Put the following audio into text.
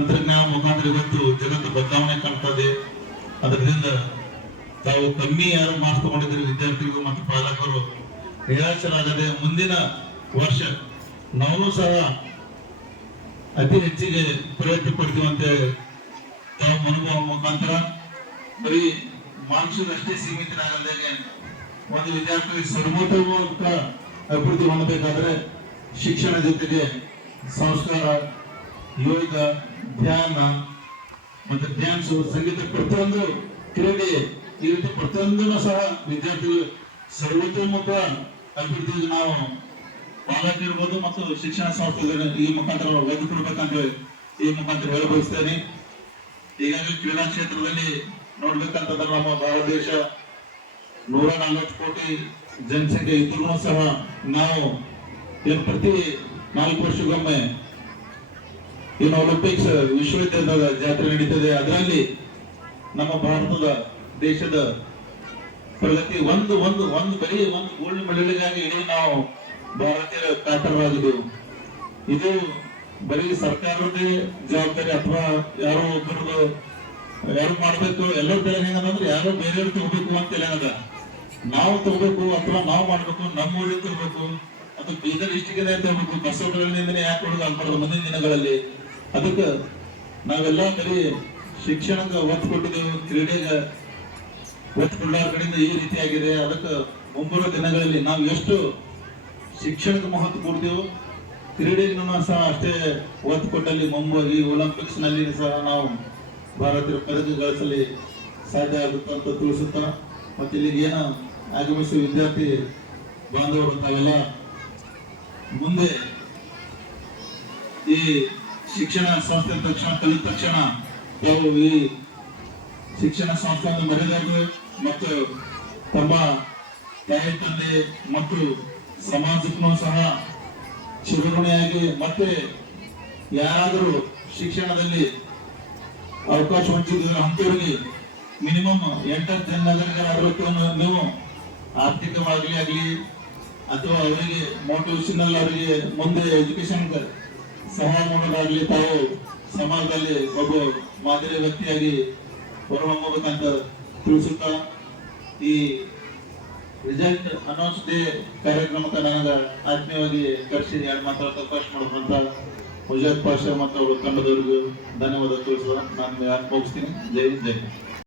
ತಂತ್ರಜ್ಞಾನ ಮುಖಾಂತರ ಇವತ್ತು ಜಗತ್ತು ಬದಲಾವಣೆ ಕಾಣ್ತದೆ. ಅದರಿಂದ ತಾವು ಕಮ್ಮಿ ಯಾರು ಮಾರ್ಕ್ಸ್ ತಗೊಂಡಿದ್ರೆ ವಿದ್ಯಾರ್ಥಿಗಳು ಮತ್ತು ಪಾಲಕರು ನಿರಾಶರಾಗದೆ ಮುಂದಿನ ವರ್ಷ ನಾವು ಸಹ ಅತಿ ಹೆಚ್ಚಿಗೆ ಪ್ರಯತ್ನ ಪಡ್ತೀವಂತೆ ತಾವು ಅನುಭವ ಮುಖಾಂತರ ಬರೀ ಮಾರ್ಕ್ಸ್ ಅಷ್ಟೇ ಸೀಮಿತರಾಗಲ್ದೇನೆ ಒಂದು ವಿದ್ಯಾರ್ಥಿ ಸರ್ವೋತ್ತಮ ಅಭಿವೃದ್ಧಿ ಹೊಂದಬೇಕಾದ್ರೆ ಶಿಕ್ಷಣ ಜೊತೆಗೆ ಸಂಸ್ಕಾರ, ಯೋಗ, ಧ್ಯಾನ ಮತ್ತೆ ಡ್ಯಾನ್ಸ್, ಸಂಗೀತ, ಪ್ರತಿಯೊಂದು ಕ್ರೀಡೆ ಈ ರೀತಿ ಪ್ರತಿಯೊಂದನ್ನು ಸಹ ವಿದ್ಯಾರ್ಥಿಗಳು ಸರ್ವತೋಮುಖ ಅಭಿವೃದ್ಧಿಗೆ ನಾವು ಪಾಲಕರಿರ್ಬೋದು ಮತ್ತು ಶಿಕ್ಷಣ ಸಂಸ್ಥೆಗಳ ಈ ಮುಖಾಂತರ ಒದಗಿಕೊಡ್ಬೇಕಂತ ಈ ಮುಖಾಂತರ ಹೇಳಬಯಸ್ತೇನೆ. ಈಗಾಗಲೇ ಕ್ರೀಡಾ ಕ್ಷೇತ್ರದಲ್ಲಿ ನೋಡ್ಬೇಕಂತಂದ್ರೆ ನಮ್ಮ ಭಾರತ ದೇಶ 140 ಕೋಟಿ ಜನಸಂಖ್ಯೆ ಇದ್ರೂ ಸಹ ನಾವು ಪ್ರತಿ 4 ವರ್ಷಕ್ಕೊಮ್ಮೆ ಏನು ಒಲಿಂಪಿಕ್ಸ್ ವಿಶ್ವವಿದ್ಯಾಲಯದ ಜಾತ್ರೆ ನಡೀತದೆ. ಅದರಲ್ಲಿ ನಮ್ಮ ಭಾರತದ ದೇಶದ ಪ್ರಗತಿ ಒಂದು ಬರೀ ಒಂದು ಗೋಲ್ಡ್ ಮೆಡಲ್ಗಾಗಿ ಇಡೀ ನಾವು ಭಾರತೀಯರ ಕಾತರರಾಗಿದ್ದೆವು. ಇದು ಬರೀ ಸರ್ಕಾರದೇ ಜವಾಬ್ದಾರಿ ಅಥವಾ ಯಾರೋ ಒಬ್ಬರದು ಯಾರು ಮಾಡ್ಬೇಕು ಎಲ್ಲರ ತಲೆ ಏನಂದ್ರೆ ಯಾರೋ ಬೇರೆಯವ್ರು ತಗೋಬೇಕು ಅಂತ ಏನದ ನಾವು ತಗೋಬೇಕು ಅಥವಾ ನಾವು ಮಾಡ್ಬೇಕು, ನಮ್ಮೂರಿಗೆ ತಗೋಬೇಕು ಅಥವಾ ಬೀದರ್ ಡಿಸ್ಟಿಕ್ಗೆ ತಗೋಬೇಕು, ಬಸವಗಳಿಂದನೇ ಯಾಕೆ ಹುಡುಗ ಅನ್ಬಾರ್ದು ಮುಂದಿನ ದಿನಗಳಲ್ಲಿ. ಅದಕ್ಕೆ ನಾವೆಲ್ಲ ಬರೀ ಶಿಕ್ಷಣಕ್ಕೆ ಒತ್ತು ಕೊಟ್ಟಿದ್ದೆವು, ಕ್ರೀಡೆಗೆ ಒತ್ತು ಕೊಡಲಾರ ಕಡೆಯಿಂದ ಈ ರೀತಿಯಾಗಿದೆ. ಅದಕ್ಕೆ ಮುಂಬರುವ ದಿನಗಳಲ್ಲಿ ನಾವು ಎಷ್ಟು ಶಿಕ್ಷಣಕ್ಕೆ ಮಹತ್ವ ಕೊಡ್ತೇವೆ, ಕ್ರೀಡೆಗೂ ಸಹ ಅಷ್ಟೇ ಒತ್ತು ಕೊಟ್ಟಲ್ಲಿ ಈ ಒಲಿಂಪಿಕ್ಸ್ ನಲ್ಲಿ ಸಹ ನಾವು ಭಾರತೀಯ ಪದಕ ಗಳಿಸಲಿ ಸಾಧ್ಯ ಆಗುತ್ತೆ ಅಂತ ತಿಳಿಸುತ್ತಾ, ಮತ್ತೆ ಇಲ್ಲಿಗೆ ಏನು ಆಗಮಿಸುವ ವಿದ್ಯಾರ್ಥಿ ಬಾಂಧವರು ನಾವೆಲ್ಲ ಮುಂದೆ ಈ ಶಿಕ್ಷಣ ಸಂಸ್ಥೆ ತಕ್ಷಣ ಕಲಿತ ತಕ್ಷಣ ತಾವು ಈ ಶಿಕ್ಷಣ ಸಂಸ್ಥೆಯನ್ನು ಮರೆಯಲಾರದು ಮತ್ತು ತಮ್ಮ ತಾಯಿ ತಂದೆ ಮತ್ತು ಸಮಾಜಕ್ಕೂ ಸಹ ಚಿರಋಣಿಯಾಗಿ ಮತ್ತೆ ಯಾರಾದರೂ ಶಿಕ್ಷಣದಲ್ಲಿ ಅವಕಾಶ ಹೊಂದಿದ್ರೆ ಅಂತವರಿಗೆ ಮಿನಿಮಮ್ 8 ಜನರಾದ್ರೂ ನೀವು ಆರ್ಥಿಕವಾಗಿ ಆಗಲಿ ಅಥವಾ ಅವರಿಗೆ ಮೋಟಿವೇಶನಲ್ ಅವರಿಗೆ ಮುಂದೆ ಎಜುಕೇಶನ್ ಸಹಾಯ ಮಾಡೋದಾಗ್ಲಿ ತಾವು ಸಮಾಜದಲ್ಲಿ ಒಬ್ಬ ಮಾದರಿ ವ್ಯಕ್ತಿಯಾಗಿ ಹೊರಹೊಮ್ಮಬೇಕಂತ ತಿಳಿಸುತ್ತಾ ಈ ರಿಸಲ್ಟ್ ಅನೌನ್ಸ್ ಡೇ ಕಾರ್ಯಕ್ರಮಕ್ಕೆ ನನಗೆ ಆತ್ಮೀಯವಾಗಿ ಕರೆಸಿ 2 ಮಾತಾಡೋಕೆ ಅವಕಾಶ ಮಾಡುವಂತ ಮುಜಾದ್ ಪಾಷಾ ಮತ್ತು ಅವರ ತಂಡದವರಿಗೂ ಧನ್ಯವಾದ ತಿಳಿಸುವ ನಾನು ಮುಗಿಸ್ತೀನಿ. ಜೈ ಹಿಂದ್, ಜೈ.